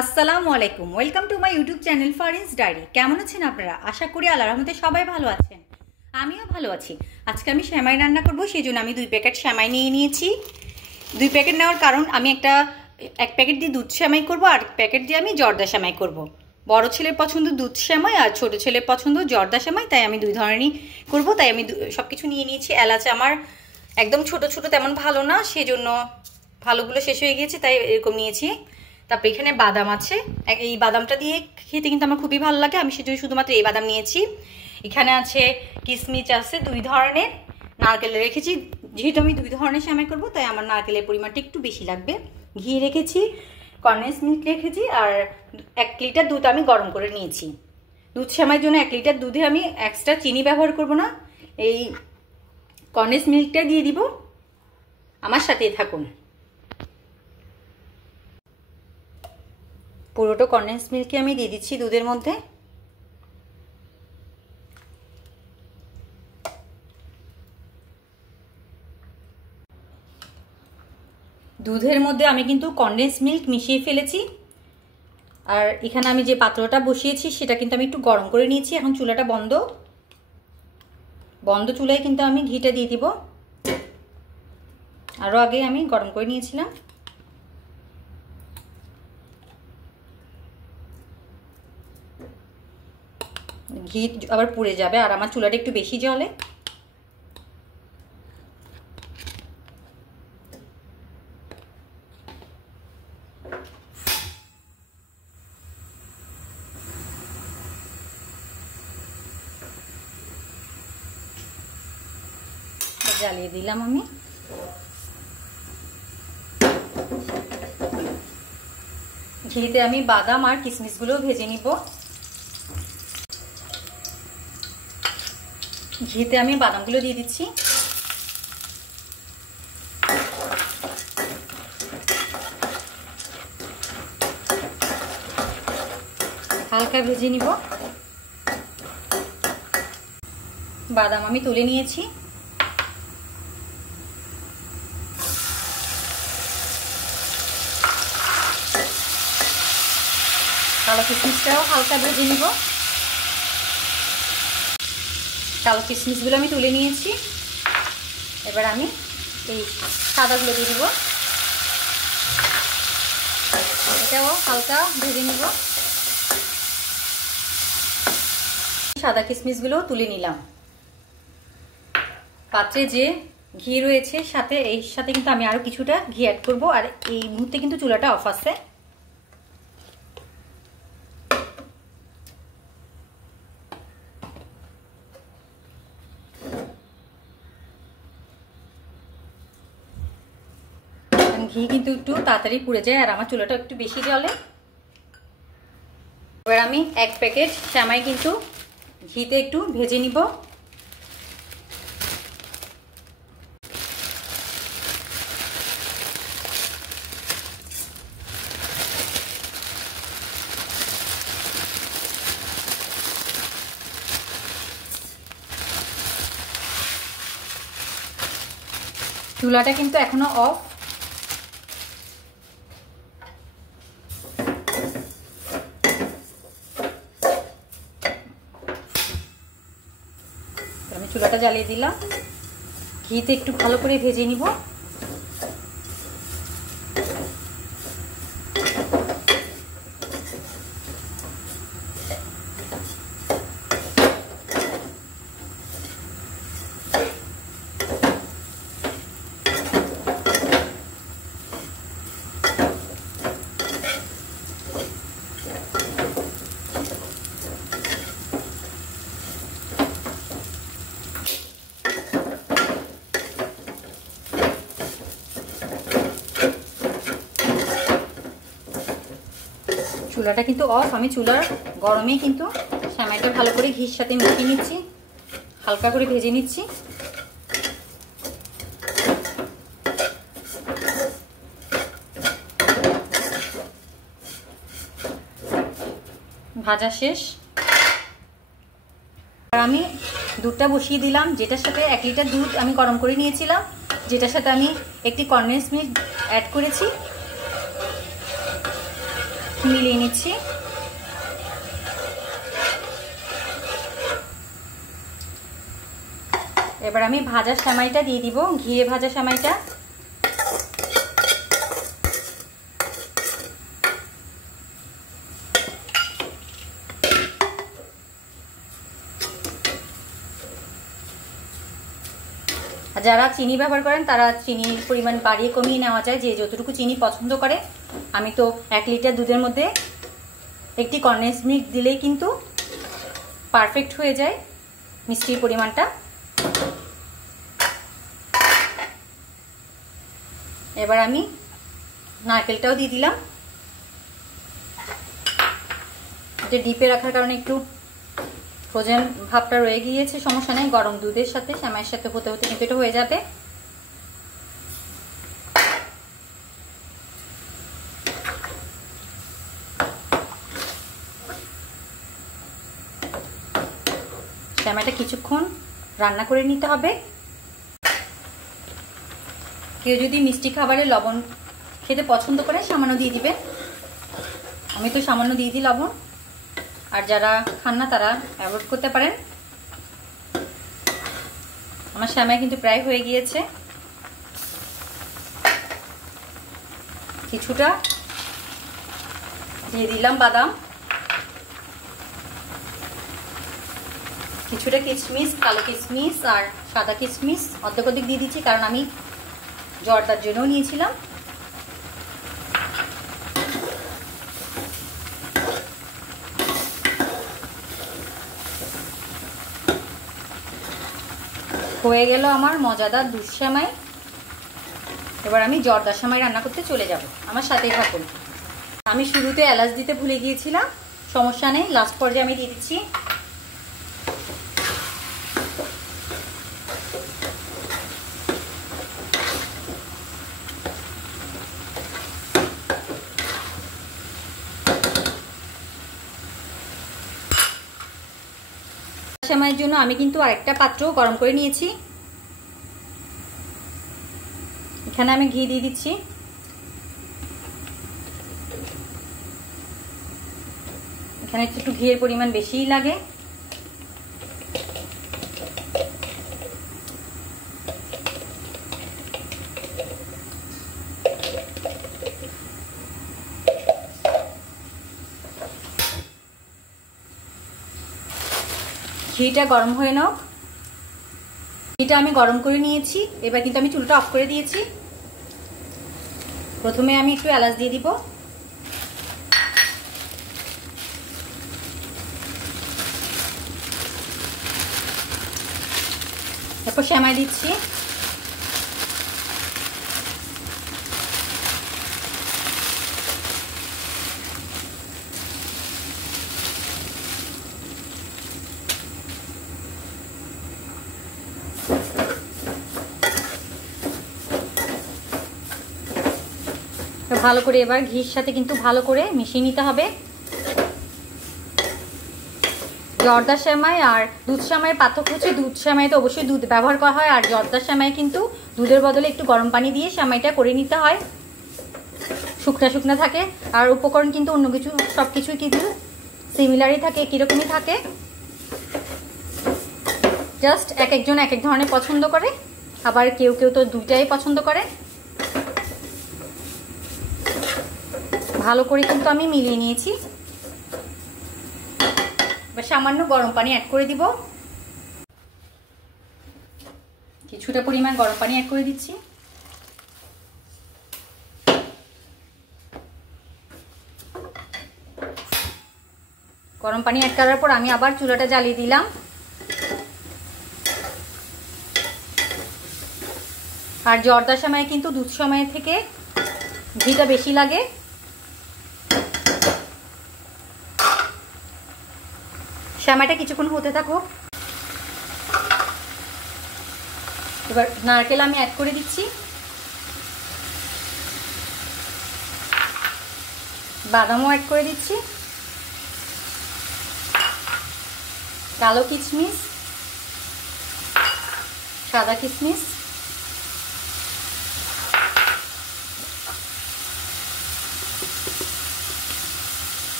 আসসালামু আলাইকুম, welcome to my YouTube channel Farin's diary. কেমন আছেন আপনারা? আশা করি আল্লাহর রহমতে সবাই ভালো আছেন। আমিও ভালো আছি। আজকে আমি সেমাই রান্না করব, সেই জন্য আমি 2 প্যাকেট সেমাই নিয়ে নিয়েছি। 2 প্যাকেট নেওয়ার কারণ আমি এক প্যাকেট দিয়ে দুধ সেমাই করব, আর প্যাকেট দিয়ে আমি জর্দা সেমাই করব। বড় ছেলের পছন্দ দুধ সেমাই আর ছোট ছেলের পছন্দ জর্দা সেমাই, তাই আমি 2 ধরনেরই করব। তাই আমি সব কিছু নিয়ে নিয়েছি। এলাচ আমার একদম ছোট ছোট, তেমন ভালো না, সেজন্য ভালোগুলো শেষ হয়ে গিয়েছে, তাই এরকম নিয়েছি। তারপর এখানে বাদাম আছে, এই বাদামটা দিয়ে খেতে কিন্তু আমার খুবই ভালো লাগে, আমি সেজন্য শুধুমাত্র এই বাদাম নিয়েছি। এখানে আছে কিশমিশ আছে 2 ধরনের, নারকেল রেখেছি। যেহেতু আমি 2 ধরনের সেমাই করব, তাই আমার নারকেলের পরিমাণটা একটু বেশি লাগবে। ঘি রেখেছি, কনডেন্স মিল্ক রেখেছি, আর 1 লিটার দুধ আমি গরম করে নিয়েছি। দুধ সেমাইয়ের জন্য 1 লিটার দুধে আমি এক্সট্রা চিনি ব্যবহার করব না, এই কনডেন্স মিল্কটা দিয়ে দিব। আমার সাথেই থাকুন। পুরোটা কনডেন্স মিল্ককে আমি দিয়ে দিচ্ছি দুধের মধ্যে। দুধের মধ্যে আমি কিন্তু কনডেন্স মিল্ক মিশিয়ে ফেলেছি। আর এখানে আমি যে পাত্রটা বসিয়েছি সেটা কিন্তু আমি একটু গরম করে নিয়েছি। এখন চুলাটা বন্ধ চুলায় কিন্তু আমি ঘিটা দিয়ে দিব। আরও আগে আমি গরম করে নিয়েছিলাম। ঘি আবার পুড়ে যাবে, আর আমার চুলাটা একটু বেশি জ্বলে। জ্বালিয়ে দিলাম আমি। ঘিতে আমি বাদাম আর কিশমিশগুলো ভেজে নিব। ঘিতে আমি বাদামগুলো দিয়ে দিচ্ছি। হালকা ভেজে নিব। বাদাম আমি তুলে নিয়েছি। কালো কিশমিশটাও হালকা ভেজে নিব। কালো কিশমিশগুলো আমি তুলে নিয়েছি। এবার আমি এই সাদাগুলো দিয়ে দিব। এটাও হালকা ভেজে নিব। সাদা কিশমিশগুলো তুলে নিলাম। পাত্রে যে ঘি রয়েছে এর সাথে কিন্তু আমি আরো কিছুটা ঘি অ্যাড করব। আর এই মুহূর্তে কিন্তু চুলাটা অফ আছে। ঘি কিন্তু একটু তাড়াতাড়ি পুড়ে যায়, আর আমার চুলাটা একটু বেশি জ্বলে। এবার আমি 1 প্যাকেট সেমাই কিন্তু ঘিতে একটু ভেজে নিব। চুলাটা কিন্তু এখনো অফ। আমি চুলাটা জ্বালিয়ে দিলাম। ঘিতে একটু ভালো করে ভেজে নিব। চুলাটা কিন্তু অফ। আমি চুলার গরমেই কিন্তু সেমাইটা ভালো করে ঘির সাথে মিশিয়ে নিচ্ছি, হালকা করে ভেজে নিচ্ছি। ভাজা শেষ। আর আমি দুধটা বসিয়ে দিলাম, যেটার সাথে 1 লিটার দুধ আমি গরম করে নিয়েছিলাম, যেটার সাথে আমি একটি কনডেন্স মিল্ক অ্যাড করেছি। মিলিয়ে নিচ্ছি। এবার আমি ভাজা সেমাইটা দিয়ে দিব, ঘিয়ে ভাজা সেমাইটা। যারা চিনি ব্যবহার করেন তারা চিনির পরিমাণ বাড়িয়ে কমিয়ে নেওয়া যায়, যে যতটুকু চিনি পছন্দ করে। আমি তো 1 লিটার দুধের মধ্যে একটি কনডেন্স মিল্ক দিলেই কিন্তু পারফেক্ট হয়ে যায় মিষ্টির পরিমাণটা। এবার আমি নারকেলটাও দিয়ে দিলাম। এটা ডিপে রাখার কারণে একটু ফ্রোজেন ভাবটা রয়ে গিয়েছে, সমস্যা নেই। গরম দুধের সাথে সেমাইয়ের সাথে হতে হতে কিন্তু এটা হয়ে যাবে। সেমাইটা কিছুক্ষণ রান্না করে নিতে হবে। কেউ যদি মিষ্টি খাবারে লবণ খেতে পছন্দ করে সামান্য দিয়ে দিবে, আমি তো সামান্য দিয়ে দিই লবণ। আর যারা খান না তারা অ্যাভয়েড করতে পারেন। আমার সেমাই কিন্তু প্রায় হয়ে গিয়েছে। কিছুটা দিয়ে দিলাম বাদাম, কিছুটা কিশমিশ, কালো কিশমিশ আর সাদা কিশমিশ অর্ধেক অর্ধেক দিয়ে দিচ্ছি, কারণ আমি জর্দার জন্য নিয়েছিলাম। হয়ে গেল আমার মজাদার দুধ সেমাই। এবার আমি জর্দা সেমাই রান্না করতে চলে যাব, আমার সাথেই থাকুন। আমি শুরুতে এলাচ দিতে ভুলে গিয়েছিলাম, সমস্যা নেই, লাস্ট পর্যায়ে আমি দিয়ে দিচ্ছি। সেমাইয়ের জন্য আমি কিন্তু আরেকটা পাত্র গরম করে নিয়েছি। এখানে আমি ঘি দিয়ে দিচ্ছি। এখানে একটু ঘিয়ের পরিমাণ বেশিই লাগে। ঘিটা গরম হয়ে নাও। ঘিটা আমি গরম করে নিয়েছি। এবার কিন্তু আমি চুলাটা অফ করে দিয়েছি। প্রথমে আমি একটু এলাচ দিয়ে দিব, তারপর সেমাই দিচ্ছি। ভালো করে এবার ঘির সাথে কিন্তু ভালো করে মিশিয়ে নিতে হবে। জর্দা সেমাই আর দুধ সেমাইয়ের পার্থক্য হচ্ছে, দুধ সেমাইতে অবশ্যই দুধ ব্যবহার করা হয়, আর জর্দা সেমাই কিন্তু দুধের বদলে একটু গরম পানি দিয়ে সেমাইটা করে নিতে হয়, শুকনা শুকনা থাকে। আর উপকরণ কিন্তু অন্য কিছু সব কিছুই কিন্তু সিমিলারই থাকে, একই রকমই থাকে। জাস্ট এক একজন এক এক ধরনের পছন্দ করে, আবার কেউ কেউ তো দুইটাই পছন্দ করে। ভালো করে কিন্তু আমি মিলিয়ে নিয়েছি। এবার সামান্য গরম পানি অ্যাড করে দিব, কিছুটা পরিমাণ গরম পানি অ্যাড করে দিচ্ছি। গরম পানি অ্যাড করার পর আমি আবার চুলাটা জ্বালিয়ে দিলাম। আর জর্দা সেমাই কিন্তু দুধ সেমাই থেকে ঘিটা বেশি লাগে। সেমাইটা কিছুক্ষণ হতে থাকুক। এবার নারকেল আমি অ্যাড করে দিচ্ছি, বাদামও অ্যাড করে দিচ্ছি, কালো কিশমিশ, সাদা কিশমিশ,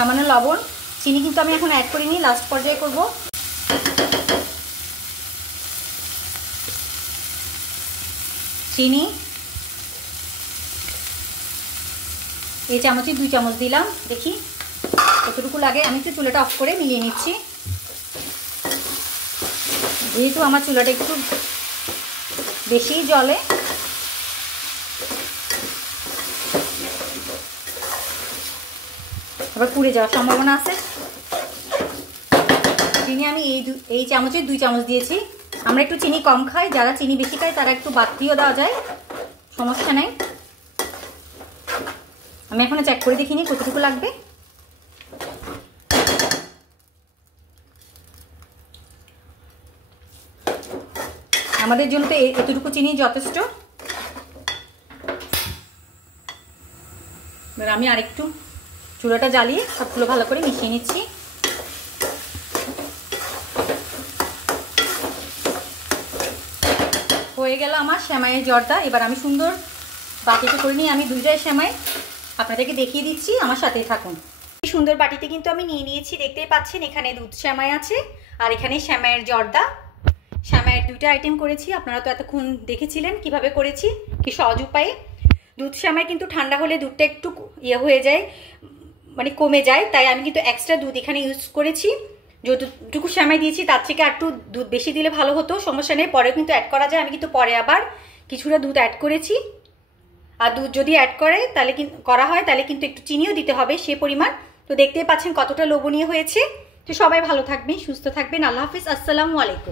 সামান্য লবণ, চিনি কিন্তু আমি এখন অ্যাড করিনি, লাস্ট পর্যায়ে করব। চিনি এই চামচে 2 চামচ দিলাম, দেখি কতটুকু লাগে। আমি একটু চুলাটা অফ করে মিলিয়ে নিচ্ছি, যেহেতু আমার চুলাটা একটু বেশিই জ্বলে। আবার পুড়ে যাওয়ার সম্ভাবনা আছে। চিনি আমি এই চামচে 2 চামচ দিয়েছি। আমরা একটু চিনি কম খাই, যারা চিনি বেশি খায় তারা একটু বাদ দিয়েও দেওয়া যায়, সমস্যা নেই। আমি এখনো চেক করে দেখিনি কতটুকু লাগবে। আমাদের জন্য তো এতটুকু চিনি যথেষ্ট। এবার আমি আরেকটু চুলাটা জ্বালিয়ে সবগুলো ভালো করে মিশিয়ে নিচ্ছি। হয়ে গেল আমার সেমাইয়ের জর্দা। এবার আমি সুন্দর বাটিতে করে নিয়ে আমি 2টাই সেমাই আপনাদেরকে দেখিয়ে দিচ্ছি, আমার সাথেই থাকুন। এই সুন্দর বাটিতে কিন্তু আমি নিয়ে নিয়েছি, দেখতেই পাচ্ছেন এখানে দুধ সেমাই আছে আর এখানে সেমাইয়ের জর্দা। সেমাইয়ের 2টা আইটেম করেছি, আপনারা তো এতক্ষণ দেখেছিলেন কিভাবে করেছি, কি সহজ উপায়ে। দুধ সেমাই কিন্তু ঠান্ডা হলে দুধটা একটু হয়ে যায়, মানে কমে যায়, তাই আমি কিন্তু এক্সট্রা দুধ এখানে ইউজ করেছি। যতটুকু সেমাই দিয়েছি তার থেকে একটু দুধ বেশি দিলে ভালো হতো, সমস্যা নেই, পরেও কিন্তু অ্যাড করা যায়। আমি কিন্তু পরে আবার কিছুটা দুধ অ্যাড করেছি। আর দুধ যদি অ্যাড করা হয় তাহলে কিন্তু একটু চিনিও দিতে হবে সে পরিমাণ। তো দেখতেই পাচ্ছেন কতটা লোভনীয় হয়েছে। তো সবাই ভালো থাকবেন, সুস্থ থাকবেন। আল্লাহ হাফিজ, আসসালামু আলাইকুম।